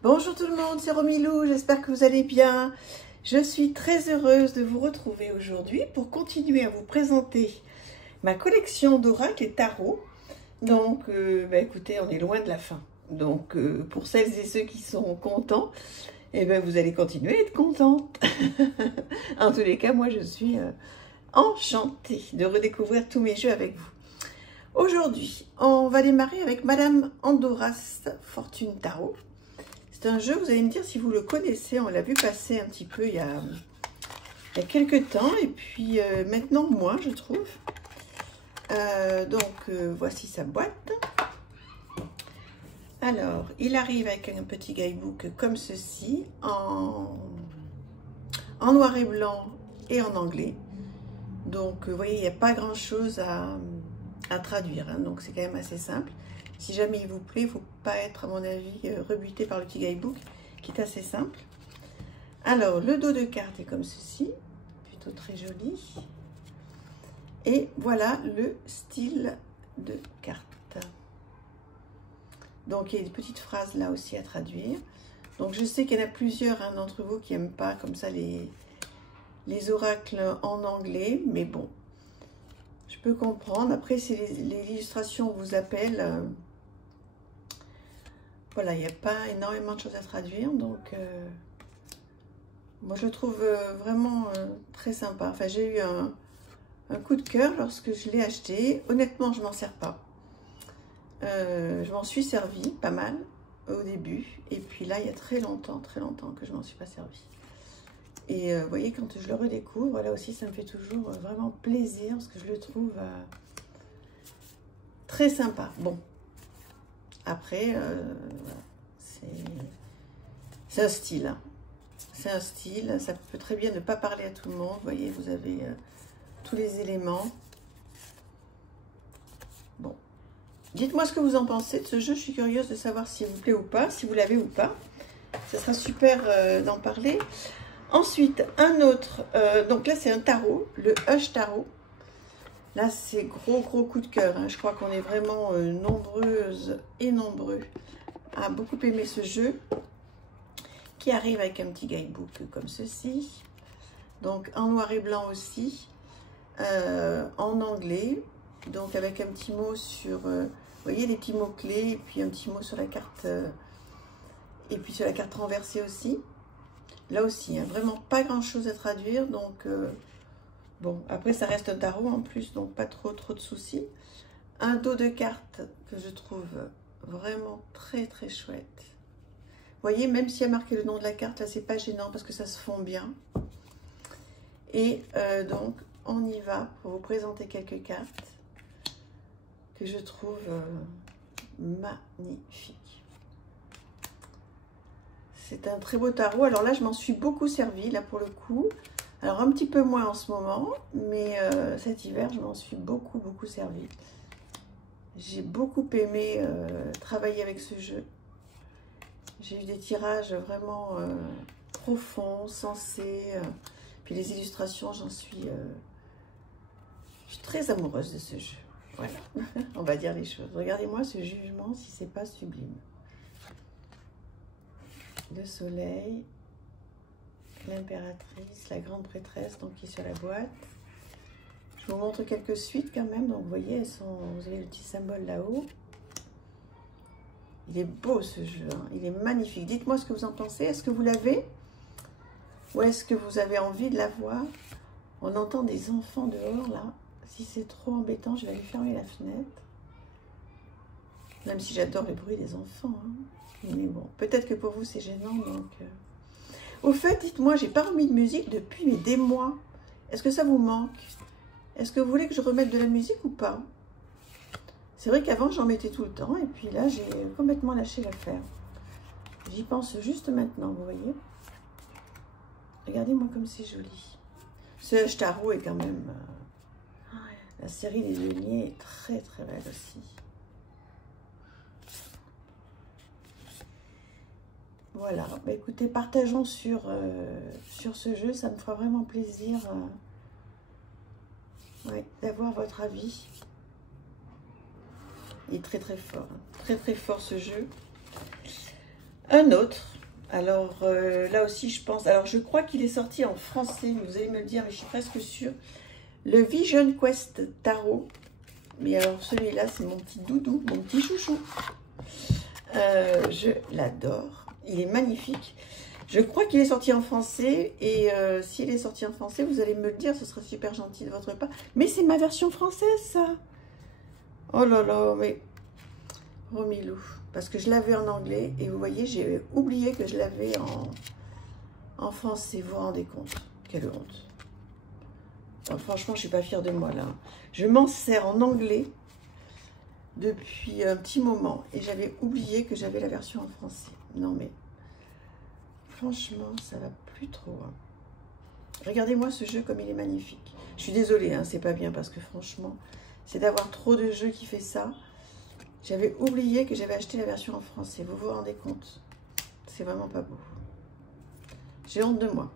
Bonjour tout le monde, c'est Romilou, j'espère que vous allez bien. Je suis très heureuse de vous retrouver aujourd'hui pour continuer à vous présenter ma collection d'oracles et tarot. Donc, écoutez, on est loin de la fin. Donc, pour celles et ceux qui sont contents, vous allez continuer à être contents. En tous les cas, moi, je suis enchantée de redécouvrir tous mes jeux avec vous. Aujourd'hui, on va démarrer avec Madame Andoras Fortune Tarot. C'est un jeu, vous allez me dire si vous le connaissez, on l'a vu passer un petit peu il y a quelques temps, et puis maintenant moins je trouve. Voici sa boîte. Alors, il arrive avec un petit guidebook comme ceci, en noir et blanc et en anglais. Donc, vous voyez, il n'y a pas grand chose à traduire, hein, donc c'est quand même assez simple. Si jamais il vous plaît, il ne faut pas être, à mon avis, rebuté par le petit guidebook, qui est assez simple. Alors, le dos de carte est comme ceci, plutôt très joli. Et voilà le style de carte. Donc, il y a des petites phrases là aussi à traduire. Donc, je sais qu'il y en a plusieurs d'entre vous qui n'aiment pas comme ça les oracles en anglais, mais bon, je peux comprendre. Après, si les illustrations vous appellent... Voilà, il n'y a pas énormément de choses à traduire, donc moi je le trouve vraiment très sympa. Enfin, j'ai eu un coup de cœur lorsque je l'ai acheté. Honnêtement, je m'en sers pas. Je m'en suis servi pas mal au début, et puis là, il y a très longtemps que je m'en suis pas servi. Et vous voyez, quand je le redécouvre, là aussi, ça me fait toujours vraiment plaisir, parce que je le trouve très sympa. Bon. Après, c'est un style. Hein. C'est un style. Ça peut très bien ne pas parler à tout le monde. Vous voyez, vous avez tous les éléments. Bon. Dites-moi ce que vous en pensez de ce jeu. Je suis curieuse de savoir s'il vous plaît ou pas, si vous l'avez ou pas. Ce sera super d'en parler. Ensuite, un autre. Donc là, c'est un tarot, le Hush Tarot. Là, c'est gros coup de cœur. Hein. Je crois qu'on est vraiment nombreuses et nombreux à beaucoup aimer ce jeu, qui arrive avec un petit guidebook comme ceci. Donc, en noir et blanc aussi, en anglais. Donc, avec un petit mot sur... vous voyez, les petits mots-clés, et puis un petit mot sur la carte... et puis sur la carte renversée aussi. Là aussi, hein, vraiment pas grand-chose à traduire, donc... Bon, après, ça reste un tarot en plus, donc pas trop de soucis. Un dos de cartes que je trouve vraiment très chouette. Vous voyez, même s'il y a marqué le nom de la carte, là, c'est pas gênant parce que ça se fond bien. Et donc, on y va pour vous présenter quelques cartes que je trouve magnifiques. C'est un très beau tarot. Alors là, je m'en suis beaucoup servi, là, pour le coup. Alors, un petit peu moins en ce moment, mais cet hiver, je m'en suis beaucoup servi. J'ai beaucoup aimé travailler avec ce jeu. J'ai eu des tirages vraiment profonds, sensés. Puis les illustrations, je suis très amoureuse de ce jeu. Voilà, on va dire les choses. Regardez-moi ce jugement, si c'est pas sublime. Le soleil... L'impératrice, la grande prêtresse, donc qui est sur la boîte. Je vous montre quelques suites quand même. Donc vous voyez, elles sont, vous avez le petit symbole là-haut. Il est beau ce jeu, hein. Il est magnifique. Dites-moi ce que vous en pensez. Est-ce que vous l'avez? Ou est-ce que vous avez envie de la voir? On entend des enfants dehors là. Si c'est trop embêtant, je vais aller fermer la fenêtre. Même si j'adore le bruit des enfants, hein. Mais bon, peut-être que pour vous c'est gênant, donc... Au fait, dites-moi, j'ai pas remis de musique depuis des mois. Est-ce que ça vous manque? Est-ce que vous voulez que je remette de la musique ou pas? C'est vrai qu'avant, j'en mettais tout le temps. Et puis là, j'ai complètement lâché l'affaire. J'y pense juste maintenant, vous voyez. Regardez-moi comme c'est joli. Ce Hush Tarot est quand même... la série des Deniers est très belle aussi. Voilà, bah écoutez, partageons sur ce jeu, ça me fera vraiment plaisir d'avoir votre avis. Il est très fort, hein. Très fort ce jeu. Un autre. Alors là aussi, je pense. Alors je crois qu'il est sorti en français. Vous allez me le dire, mais je suis presque sûre. Le Vision Quest Tarot. Mais alors celui-là, c'est mon petit doudou, mon petit chouchou. Je l'adore. Il est magnifique. Je crois qu'il est sorti en français. Et s'il est sorti en français, vous allez me le dire. Ce sera super gentil de votre part. Mais c'est ma version française, ça. Oh là là, mais... Romilou. Parce que je l'avais en anglais. Et vous voyez, j'ai oublié que je l'avais en français. Vous vous rendez compte? Quelle honte. Alors, franchement, je ne suis pas fière de moi, là. Je m'en sers en anglais depuis un petit moment. Et j'avais oublié que j'avais la version en français. Non, mais... Franchement, ça va plus trop. Hein. Regardez-moi ce jeu comme il est magnifique. Je suis désolée, hein, c'est pas bien parce que franchement, c'est d'avoir trop de jeux qui fait ça. J'avais oublié que j'avais acheté la version en français. Vous vous rendez compte? C'est vraiment pas beau. J'ai honte de moi.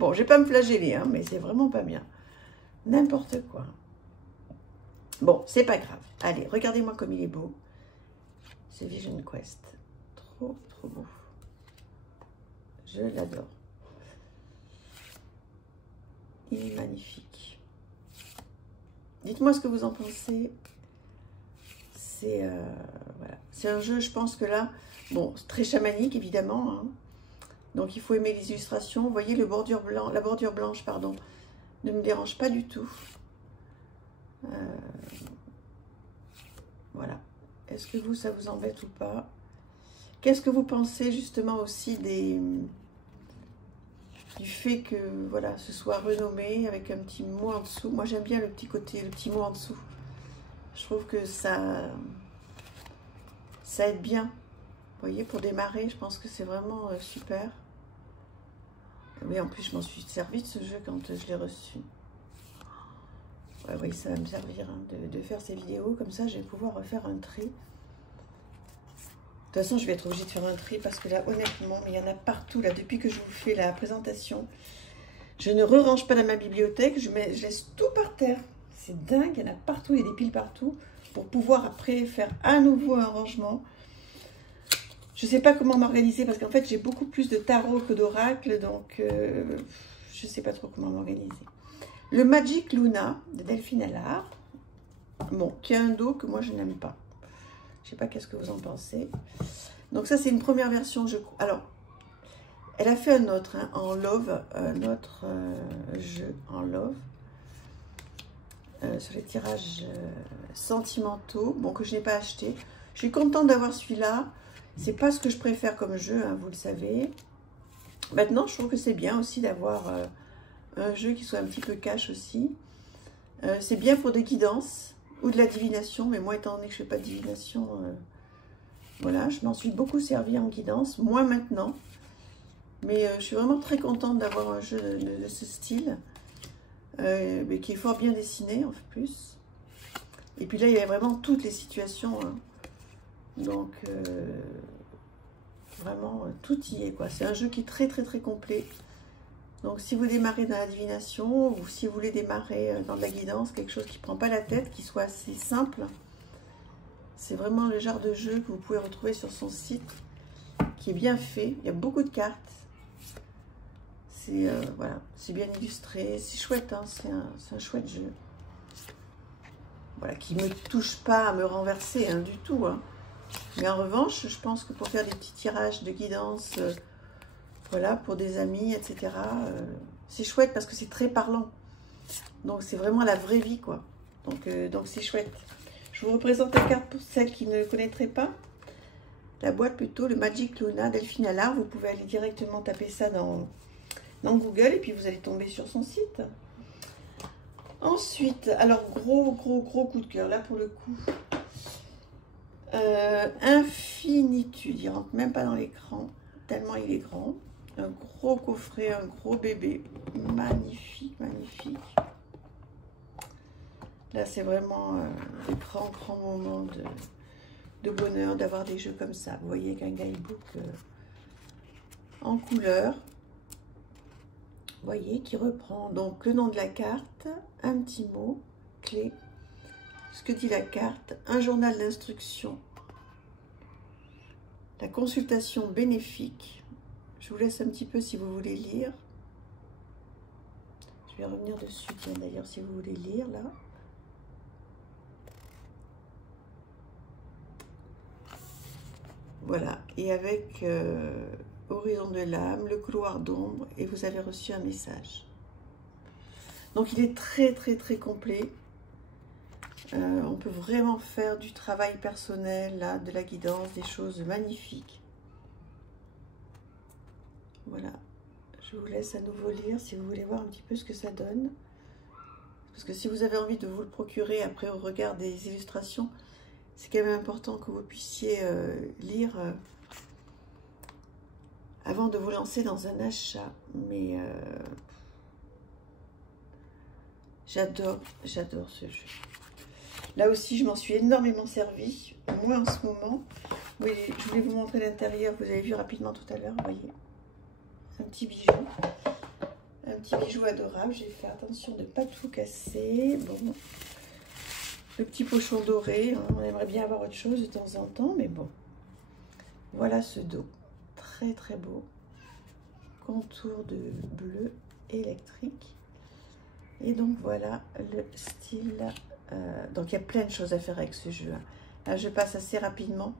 Bon, je vais pas me flageller, hein, mais c'est vraiment pas bien. N'importe quoi. Bon, c'est pas grave. Allez, regardez-moi comme il est beau. C'est Vision Quest. Trop, trop beau. Je l'adore. Il est magnifique. Dites-moi ce que vous en pensez. C'est voilà. C'est un jeu, je pense que là, bon, très chamanique évidemment. Hein. Donc il faut aimer les illustrations. Vous voyez, la bordure blanche, pardon, ne me dérange pas du tout. Voilà. Est-ce que vous, ça vous embête ou pas? Qu'est-ce que vous pensez justement aussi du fait que voilà, ce soit renommé avec un petit mot en dessous? Moi j'aime bien le petit côté, le petit mot en dessous. Je trouve que ça aide bien. Vous voyez, pour démarrer, je pense que c'est vraiment super. Oui, en plus je m'en suis servi de ce jeu quand je l'ai reçu. Ouais, oui, ça va me servir hein, de faire ces vidéos, comme ça je vais pouvoir refaire un tri. De toute façon, je vais être obligée de faire un tri parce que là, honnêtement, il y en a partout. Là, depuis que je vous fais la présentation, je ne re-range pas dans ma bibliothèque. Je laisse tout par terre. C'est dingue, il y en a partout. Il y a des piles partout pour pouvoir après faire à nouveau un rangement. Je ne sais pas comment m'organiser parce qu'en fait, j'ai beaucoup plus de tarot que d'oracle. Donc, je ne sais pas trop comment m'organiser. Le Magic Luna de Delphine Allard. Bon, qui a un dos que moi, je n'aime pas. Je sais pas qu'est-ce que vous en pensez. Donc ça, c'est une première version. Alors, elle a fait un autre, hein, en love, un autre jeu en love, sur les tirages sentimentaux, bon, que je n'ai pas acheté. Je suis contente d'avoir celui-là. C'est pas ce que je préfère comme jeu, hein, vous le savez. Maintenant, je trouve que c'est bien aussi d'avoir un jeu qui soit un petit peu cash aussi. C'est bien pour des guidances. Ou de la divination, mais moi, étant donné que je ne fais pas de divination, voilà, je m'en suis beaucoup servi en guidance, moins maintenant. Mais je suis vraiment très contente d'avoir un jeu de ce style, mais qui est fort bien dessiné, en plus. Et puis là, il y a vraiment toutes les situations. Hein. Donc, vraiment, tout y est, quoi. C'est un jeu qui est très, très, très complet. Donc, si vous démarrez dans la divination ou si vous voulez démarrer dans de la guidance, quelque chose qui ne prend pas la tête, qui soit assez simple, c'est vraiment le genre de jeu que vous pouvez retrouver sur son site, qui est bien fait. Il y a beaucoup de cartes. C'est voilà, c'est bien illustré. C'est chouette, hein, c'est un chouette jeu. Voilà, qui ne me touche pas à me renverser hein, du tout. Hein. Mais en revanche, je pense que pour faire des petits tirages de guidance... voilà, pour des amis, etc. C'est chouette parce que c'est très parlant. Donc, c'est vraiment la vraie vie, quoi. Donc c'est chouette. Je vous représente la carte pour celles qui ne le connaîtraient pas. La boîte, plutôt, le Magic Luna, Delphine Allard. Vous pouvez aller directement taper ça dans Google et puis vous allez tomber sur son site. Ensuite, alors, gros coup de cœur. Là, pour le coup, Infinitude. Il ne rentre même pas dans l'écran, tellement il est grand. Un gros coffret, un gros bébé. Magnifique, magnifique. Là, c'est vraiment un grand moment de bonheur d'avoir des jeux comme ça. Vous voyez qu'un guidebook en couleur. Vous voyez, qui reprend donc le nom de la carte, un petit mot, clé. Ce que dit la carte, un journal d'instruction. La consultation bénéfique. Je vous laisse un petit peu si vous voulez lire. Je vais revenir dessus, tiens, d'ailleurs, si vous voulez lire, là. Voilà, et avec Horizon de l'âme, le couloir d'ombre, et vous avez reçu un message. Donc il est très très très complet. On peut vraiment faire du travail personnel, là, de la guidance, des choses magnifiques. Voilà, je vous laisse à nouveau lire si vous voulez voir un petit peu ce que ça donne. Parce que si vous avez envie de vous le procurer après au regard des illustrations, c'est quand même important que vous puissiez lire avant de vous lancer dans un achat. Mais j'adore ce jeu. Là aussi, je m'en suis énormément servi, moi en ce moment. Oui, je voulais vous montrer l'intérieur, vous avez vu rapidement tout à l'heure, vous voyez. Un petit bijou. Un petit bijou adorable. J'ai fait attention de ne pas tout casser. Bon. Le petit pochon doré, hein. On aimerait bien avoir autre chose de temps en temps, mais bon. Voilà ce dos. Très très beau. Contour de bleu électrique. Et donc voilà le style. Donc il y a plein de choses à faire avec ce jeu. Là je passe assez rapidement.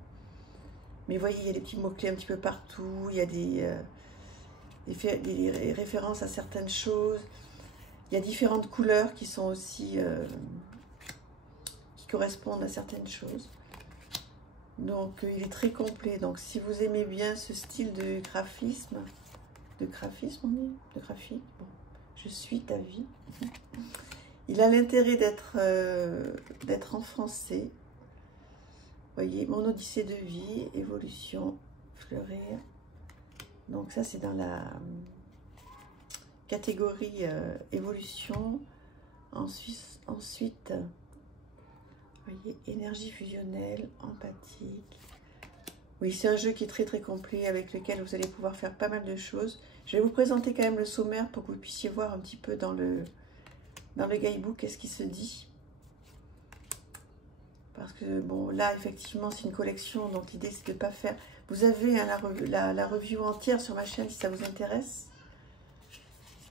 Mais vous voyez, il y a des petits mots-clés un petit peu partout. Il y a des références à certaines choses. Il y a différentes couleurs qui sont aussi... qui correspondent à certaines choses. Donc il est très complet. Donc si vous aimez bien ce style de graphisme on dit, de graphique, bon, je suis ta vie. Il a l'intérêt d'être en français. Vous voyez, mon odyssée de vie, évolution, fleurir. Donc ça c'est dans la catégorie évolution. Ensuite, vous voyez, énergie fusionnelle, empathique. Oui, c'est un jeu qui est très très complet avec lequel vous allez pouvoir faire pas mal de choses. Je vais vous présenter quand même le sommaire pour que vous puissiez voir un petit peu dans le guidebook qu'est-ce qui se dit. Parce que bon, là effectivement c'est une collection, donc l'idée c'est de ne pas faire... Vous avez hein, la review entière sur ma chaîne si ça vous intéresse.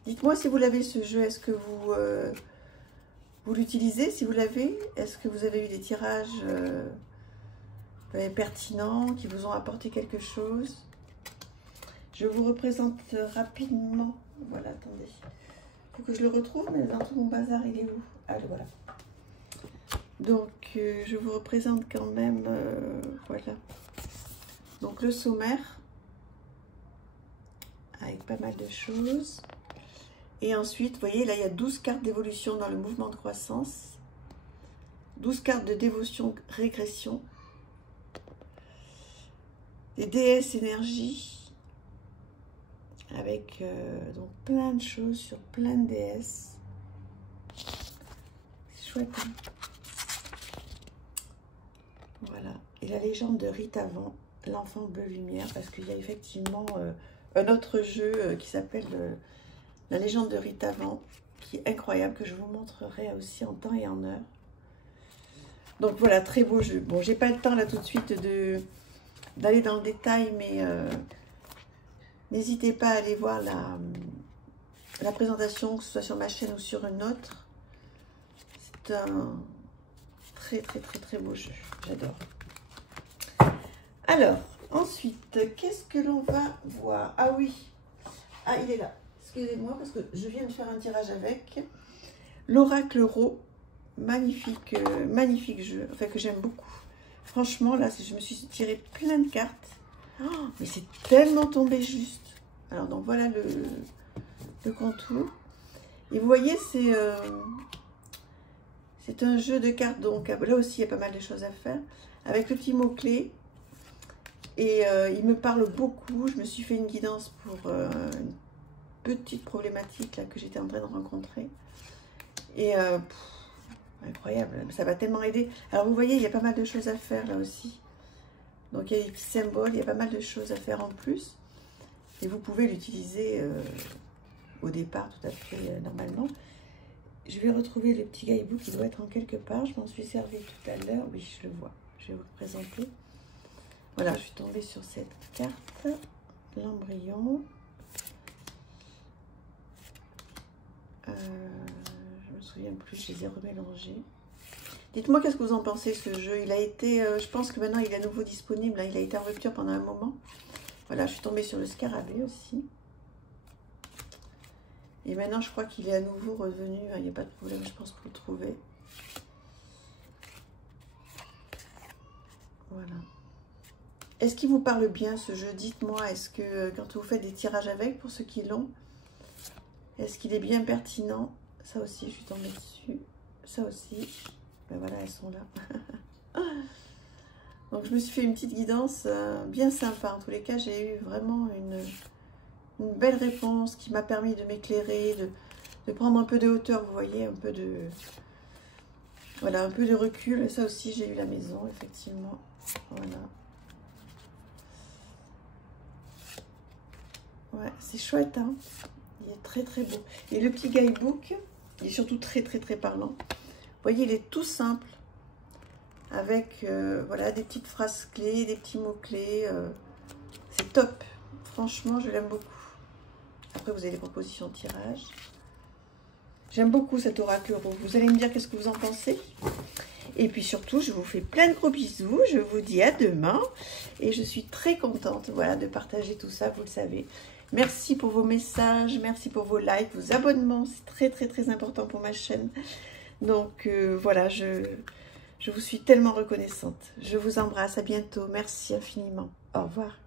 Dites-moi si vous l'avez ce jeu, est-ce que vous l'utilisez si vous l'avez? Est-ce que vous avez eu des tirages pertinents qui vous ont apporté quelque chose? Je vous représente rapidement. Voilà, attendez. Il faut que je le retrouve, mais dans tout mon bazar, il est où? Ah, le voilà. Donc, je vous représente quand même... voilà. Donc, le sommaire. Avec pas mal de choses. Et ensuite, vous voyez, là, il y a 12 cartes d'évolution dans le mouvement de croissance. 12 cartes de dévotion, régression. Des déesses énergie. Avec donc plein de choses sur plein de déesses. C'est chouette, hein? Voilà. Et la légende de Ritavan, l'enfant bleu lumière, parce qu'il y a effectivement un autre jeu qui s'appelle... La légende de Ritavan, qui est incroyable, que je vous montrerai aussi en temps et en heure. Donc voilà, très beau jeu. Bon, j'ai pas le temps là tout de suite d'aller dans le détail, mais n'hésitez pas à aller voir la présentation, que ce soit sur ma chaîne ou sur une autre. C'est un très très très très beau jeu. J'adore. Alors, ensuite, qu'est-ce que l'on va voir? Ah oui, ah il est là. Excusez-moi parce que je viens de faire un tirage avec l'Oracle Euro, magnifique, magnifique jeu, enfin que j'aime beaucoup. Franchement, là, je me suis tiré plein de cartes, oh, mais c'est tellement tombé juste. Alors donc voilà le contour. Et vous voyez, c'est un jeu de cartes. Donc là aussi, il y a pas mal de choses à faire avec le petit mot clé. Et il me parle beaucoup. Je me suis fait une guidance pour une petite problématique là, que j'étais en train de rencontrer. Et incroyable, ça va tellement aider. Alors vous voyez, il y a pas mal de choses à faire là aussi. Donc il y a des petits symboles, il y a pas mal de choses à faire en plus. Et vous pouvez l'utiliser au départ tout à fait normalement. Je vais retrouver le petit guidebook qui doit être en quelque part. Je m'en suis servi tout à l'heure. Oui, je le vois. Je vais vous le présenter. Voilà, je suis tombée sur cette carte, l'embryon. Je me souviens plus, je les ai remélangés. Dites-moi qu'est-ce que vous en pensez, ce jeu. Il a été, je pense que maintenant il est à nouveau disponible. Hein. Il a été en rupture pendant un moment. Voilà, je suis tombée sur le scarabée aussi. Et maintenant, je crois qu'il est à nouveau revenu. Il n'y a pas de problème, je pense, pour le trouver. Voilà. Est-ce qu'il vous parle bien, ce jeu? Dites-moi, est-ce que quand vous faites des tirages avec, pour ceux qui l'ont, est-ce qu'il est bien pertinent? Ça aussi, je suis tombée dessus. Ça aussi. Ben voilà, elles sont là. Donc, je me suis fait une petite guidance bien sympa. En tous les cas, j'ai eu vraiment une belle réponse qui m'a permis de m'éclairer, de prendre un peu de hauteur, vous voyez, un peu de... Voilà, un peu de recul. Et ça aussi, j'ai eu la maison, effectivement. Voilà. Ouais, c'est chouette, hein. Il est très, très beau. Et le petit guidebook, il est surtout très, très, très parlant. Vous voyez, il est tout simple. Avec, voilà, des petites phrases clés, des petits mots-clés. C'est top. Franchement, je l'aime beaucoup. Après, vous avez des propositions de tirage. J'aime beaucoup cet oracle rose. Vous allez me dire qu'est-ce que vous en pensez. Et puis surtout, je vous fais plein de gros bisous. Je vous dis à demain. Et je suis très contente, voilà, de partager tout ça, vous le savez. Merci pour vos messages, merci pour vos likes, vos abonnements. C'est très, très, très important pour ma chaîne. Donc, voilà, je vous suis tellement reconnaissante. Je vous embrasse. À bientôt. Merci infiniment. Au revoir.